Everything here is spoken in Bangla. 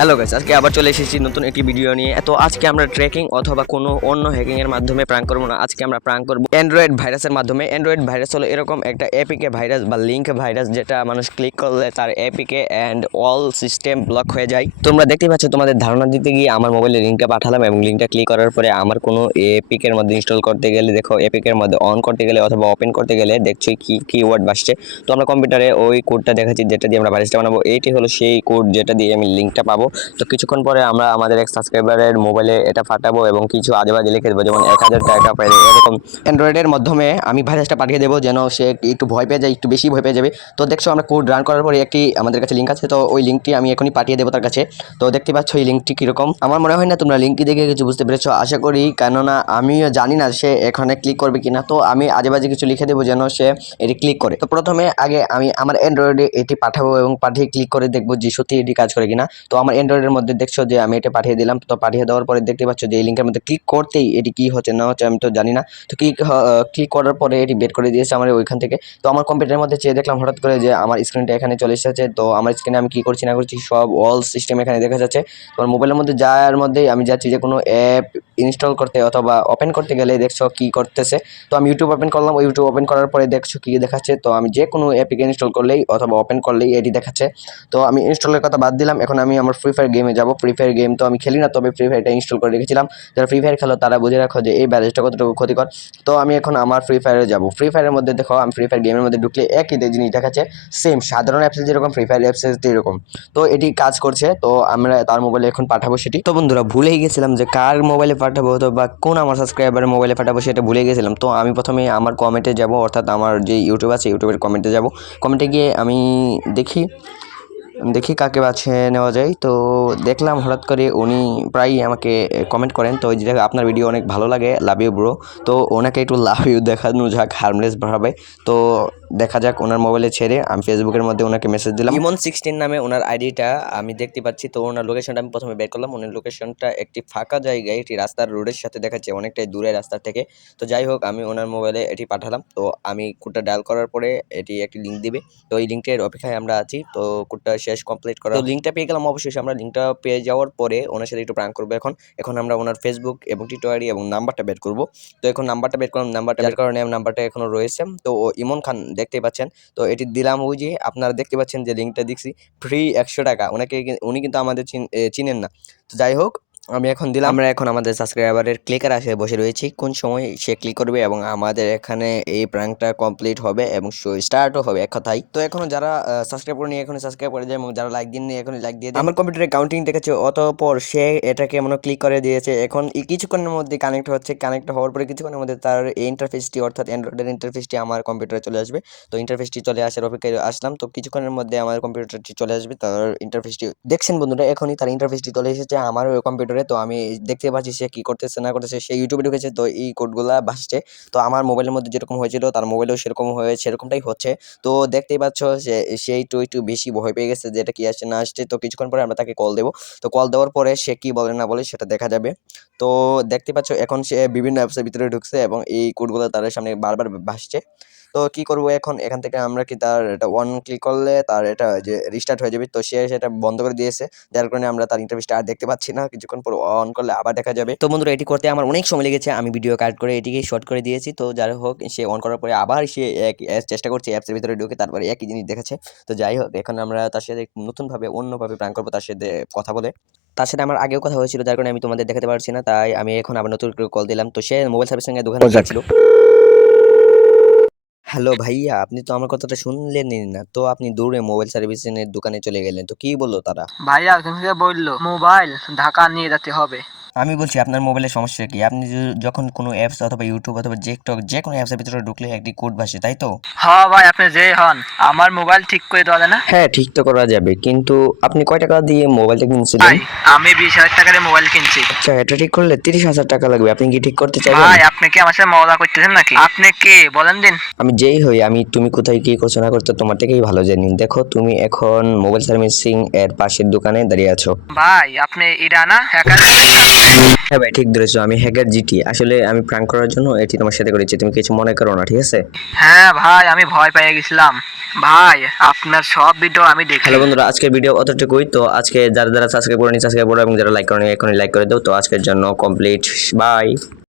হ্যালো গাইস, আজকে আবার চলে এসেছি নতুন একটি ভিডিও নিয়ে। তো আজকে আমরা ট্র্যাকিং অথবা কোনো অন্য হ্যাকিং এর মাধ্যমে প্র্যাঙ্ক করব না। আজকে আমরা প্র্যাঙ্ক করব অ্যান্ড্রয়েড ভাইরাসের মাধ্যমে। অ্যান্ড্রয়েড ভাইরাস হলো এরকম একটা এপিকে ভাইরাস বা লিঙ্ক ভাইরাস, যেটা মানুষ ক্লিক করলে তার APK and all system block হয়ে যায়। তোমরা দেখতে পাচ্ছ, তোমাদের ধারণা দিতে গিয়ে আমার মোবাইলে লিঙ্কটা পাঠালাম এবং লিঙ্কটা ক্লিক করার পরে আমার কোনো এপিকের মধ্যে ইনস্টল করতে গেলে দেখো, এপিকের মধ্যে অন করতে গেলে অথবা ওপেন করতে গেলে দেখছো কি কিওয়ার্ড আসছে। তো আমরা কম্পিউটারে ওই কোডটা দেখাচ্ছি যেটা দিয়ে আমরা ভাইরাসটা বানাবো। এইটি হলো সেই কোড যেটা দিয়ে আমি লিঙ্কটা পাবো। তো কিছুক্ষণ পরে আমরা আমাদের এক সাবস্ক্রাইবারের মোবাইলে এটা ফাটাবো এবং কিছু আজেবাজে লিখে দেবো, যেমন 1000 টাকা পেলে এরকম অ্যান্ড্রয়েডের মাধ্যমে আমি ভাইরাসটা পাঠিয়ে দেবো, যেন সে একটু ভয় পেয়ে যায়, একটু বেশি ভয় পেয়ে যাবে। তো দেখছো আমরা কোড রান করার পরে একটি আমাদের কাছে লিঙ্ক আছে, তো ওই লিঙ্কটি আমি এখনই পাঠিয়ে দেবো তার কাছে। তো দেখতে পাচ্ছ এই লিঙ্কটি কীরকম। আমার মনে হয় না তোমরা লিঙ্কটি দেখে কিছু বুঝতে পেরেছো, আশা করি, কেননা আমিও জানি না সে এখানে ক্লিক করবে কিনা। তো আমি আজেবাজে কিছু লিখে দেবো যেন সে এটি ক্লিক করে। তো প্রথমে আগে আমি আমার অ্যান্ড্রয়েডে এটি পাঠাবো এবং পাঠিয়ে ক্লিক করে দেখবো যে সত্যি এটি কাজ করে কিনা। তো আমার অ্যান্ড্রয়েডের মধ্যে দেখছো যে আমি এটা পাঠিয়ে দিলাম। তো পাঠিয়ে দেওয়ার পরে দেখতে পাচ্ছ যে এই লিঙ্কের মধ্যে ক্লিক করতেই এটি কি হচ্ছে না হচ্ছে আমি তো জানি না। তো ক্লিক করার পরে এটি বের করে দিয়েছে আমার ওইখান থেকে। তো আমার কম্পিউটারের মধ্যে চেয়ে দেখলাম হঠাৎ করে যে আমার স্ক্রিনটা এখানে চলে এসেছে। তো আমার স্ক্রিনে আমি কি করছি না করছি সব অল সিস্টেম এখানে দেখা যাচ্ছে। তোমার মোবাইলের মধ্যে যাওয়ার মধ্যেই আমি যাচ্ছি যে কোনো অ্যাপ ইনস্টল করতে অথবা ওপেন করতে গেলে দেখছো কি করতেছে। তো আমি ইউটিউব ওপেন করলাম, ইউটিউব ওপেন করার পরে দেখছো কি দেখাচ্ছে। তো আমি যে কোনো অ্যাপকে ইনস্টল করলেই অথবা ওপেন করলেই এটি দেখাচ্ছে। তো আমি ইনস্টলের কথা বাদ দিলাম, এখন আমি আমার ফ্রি ফায়ার গেমে যাবো। ফ্রি ফায়ার গেম তো আমি খেলি না, তবে ফ্রি ফায়ারটা ইনস্টল করে রেখেছিলাম। যারা ফ্রি ফায়ার খেলো তারা বুঝে রাখো যে এই ব্যালেন্সটা কতটুকু ক্ষতিকর। তো আমি এখন আমার ফ্রি ফায়ারে যাবো। ফ্রি ফায়ারের মধ্যে দেখো, আমি ফ্রি ফায়ার গেমের মধ্যে ঢুকলে একই জিনিস দেখাচ্ছে, সেম সাধারণ অ্যাপসে যেরকম ফ্রি ফায়ার অ্যাপসে এরকম। তো এটি কাজ করছে। তো আমরা তার মোবাইলে এখন পাঠাবো সেটি। তো বন্ধুরা, ভুলেই গেছিলাম যে কার মোবাইলে পাঠাবো তো বা কোন আমার সাবস্ক্রাইবারের মোবাইলে পাঠাবো সেটা ভুলে গেছিলাম। তো আমি প্রথমে আমার কমেন্টে যাব, অর্থাৎ আমার যে ইউটিউব আছে ইউটিউবের কমেন্টে যাব। কমেন্টে গিয়ে আমি দেখি দেখি কাকে বাছে নেওয়া যায়। তো দেখলাম হঠাৎ করে উনি প্রায়ই আমাকে কমেন্ট করেন, তো ওই যে আপনার ভিডিও অনেক ভালো লাগে, লাভ ইউ ব্রো। তো ওনাকে একটু লাভ ইউ দেখানো যাক হার্মলেস ভাবে। তো দেখা যাক ওনার মোবাইলে ছেড়ে আমি ফেসবুকের মধ্যে ওনাকে মেসেজ দিলাম। ইমন16 নামে ওনার আইডিটা আমি দেখতে পাচ্ছি। তো ওনার লোকেশনটা আমি প্রথমে বের করলাম। ওনার লোকেশনটা একটি ফাঁকা জায়গায়, এটি রাস্তার রোডের সাথে দেখাচ্ছে, অনেকটাই দূরে রাস্তা থেকে। তো যাই হোক, আমি ওনার মোবাইলে এটি পাঠালাম। তো আমি কোডটা ডায়াল করার পরে এটি একটি লিঙ্ক দিবে। তো এই লিঙ্কের অপেক্ষায় আমরা আছি। তো কোডটা শেষ কমপ্লিট করা, তো লিঙ্কটা পেয়ে গেলাম। অবশ্যই আমরা লিঙ্কটা পেয়ে যাওয়ার পরে ওনার সাথে একটু প্র্যাঙ্ক করবো। এখন আমরা ওনার ফেসবুক এবং টিটো আইডি এবং নাম্বারটা বের করবো। তো এখন নাম্বারটা বের করলাম, নাম্বারটা বের কারণে নাম্বারটা এখনো রয়েছে। তো ইমন খান দেখতেই পাচ্ছেন। তো এটি দিলাম, ওই যে আপনারা দেখতে পাচ্ছেন যে লিঙ্কটা দিচ্ছি ফ্রি 100 টাকা। উনি কিন্তু আমাদের চিনেন না। তো যাই হোক, আমি এখন দিলাম। আমরা এখন আমাদের সাবস্ক্রাইবারের ক্লিকার আসে বসে রয়েছি, কোন সময় সে ক্লিক করবে এবং আমাদের এখানে এই প্র্যাঙ্কটা কমপ্লিট হবে এবং স্টার্টও হবে এক কথায়। তো এখনো যারা সাবস্ক্রাইব করে নিয়ে এখনই সাবস্ক্রাইব করে যায় এবং যারা লাইক দিয়ে নিয়ে এখনই লাইক দিয়ে দেয়। আমার কম্পিউটারে কাউন্টিং দেখেছে, অতঃপর সে এটাকে মনে ক্লিক করে দিয়েছে। এখন কিছুক্ষণের মধ্যে কানেক্ট হচ্ছে। কানেক্ট হওয়ার পরে কিছুক্ষণের মধ্যে তার এই ইন্টারফেসটি, অর্থাৎ অ্যান্ড্রয়েডের ইন্টারফেসটি আমার কম্পিউটারে চলে আসবে। তো ইন্টারফেসটি চলে আসার অপেক্ষায় আসলাম। তো কিছুক্ষণের মধ্যে আমার কম্পিউটারটি চলে আসবে। তার ইন্টারফেসটি দেখছেন বন্ধুরা, এখনই তার ইন্টারফেসটি চলে এসেছে আমার কম্পিউটারে। তো আমি দেখতে পাচ্ছি সে কি করতেছে না করতেছে। সে ইউটিউবে ঢুকেছে, তো এই কোডগুলা ভাসছে। তো আমার মোবাইলের মধ্যে যেরকম হয়েছিল তার মোবাইলেও সেরকম সেরকমটাই হচ্ছে। তো দেখতেই পাচ্ছ সে একটু বেশি ভয় পেয়ে গেছে যে এটা কি আসছে না আসছে। তো কিছুক্ষণ পরে আমরা তাকে কল দেবো। তো কল দেওয়ার পরে সে কি বলে না বলে সেটা দেখা যাবে। তো দেখতে পাচ্ছ এখন সে বিভিন্ন অ্যাপসের ভিতরে ঢুকছে এবং এই কোডগুলো তার সামনে বারবার ভাসছে। তো কি করবো এখন, এখান থেকে আমরা কি তার এটা ওয়ান ক্লিক করলে তার এটা যে রিস্টার্ট হয়ে যাবে। তো সে সেটা বন্ধ করে দিয়েছে, যার কারণে আমরা তার ইন্টারফেসটা আর দেখতে পাচ্ছি না। কিছুক্ষণ পর অন করলে আবার দেখা যাবে। তো বন্ধুরা, এটি করতে আমার অনেক সময় লেগেছে, আমি ভিডিও কাট করে এটিকে শর্ট করে দিয়েছি। তো যাই হোক, সে অন করার পরে আবার সে চেষ্টা করছে অ্যাপসের ভিতরে ঢুকে, তারপরে একই জিনিস দেখাচ্ছে। তো যাই হোক, এখন আমরা তার সাথে নতুনভাবে অন্যভাবে প্র্যাঙ্ক করবো, তার সাথে কথা বলে। তার সাথে আমার আগেও কথা হয়েছিল, যার কারণে আমি তোমাদের দেখাতে পারছি না। তাই আমি এখন আবার নতুন করে কল দিলাম। তো সে মোবাইল সার্ভিসিং এর দোকানে গিয়েছিল। হ্যালো ভাইয়া, আপনি তো আমার কথাটা শুনলেনই না। তো আপনি দৌড়ে মোবাইল সার্ভিসিং এর দোকানে চলে গেলেন। তো কি বললো তারা? ভাইয়া ওখান থেকে বললো মোবাইল ঢাকা নিয়ে যেতে হবে। আমি বলছি আপনার মোবাইলের সমস্যা কি? আপনি যখন কোনো অ্যাপস অথবা ইউটিউব অথবা টিকটক যে কোনো অ্যাপসের ভিতরে ঢুকলে একটি কোড ভাসে, তাই তো? হ্যাঁ ভাই, আপনি যে হন, আমার মোবাইল ঠিক করে দেওয়া যায় না? হ্যাঁ, ঠিক তো করা যাবে, কিন্তু আপনি কয় টাকা দিয়ে মোবাইলটা কিনছিলেন? ভাই আমি 20,000 টাকার মোবাইল কিনছি। আচ্ছা, এটা ঠিক করলে 30,000 টাকা লাগবে। আপনি কি ঠিক করতে চাইবেন? ভাই আপনি কি আমার সাথে মজা করতেছেন নাকি? আপনি কে বলেন দিন। আমি যেই হই, আমি তুমি কোথায় কি করছো না করছো তোমার থেকেই ভালো জানি। দেখো, তুমি এখন মোবাইল সার্ভিসিং এর পাশের দোকানে দাঁড়িয়ে আছো। ভাই আপনি এটা না হ্যাকার। হ্যাঁ ভাই ঠিক ধরেছো, আমি হ্যাকার জিটি। আসলে আমি প্র্যাঙ্ক করার জন্য এটি তোমার সাথে করেছি, তুমি কিছু মনে করো না, ঠিক আছে? হ্যাঁ ভাই, আমি ভয় পেয়ে গেছিলাম ভাই, আপনার সব ভিডিও আমি দেখি। হ্যালো বন্ধুরা, আজকের ভিডিও অতটুকুই। তো আজকে যারা যারা সাবস্ক্রাইব করে নি সাবস্ক্রাইব করো, এবং যারা লাইক করো এখনই লাইক করে দাও। তো আজকের জন্য কমপ্লিট, বাই।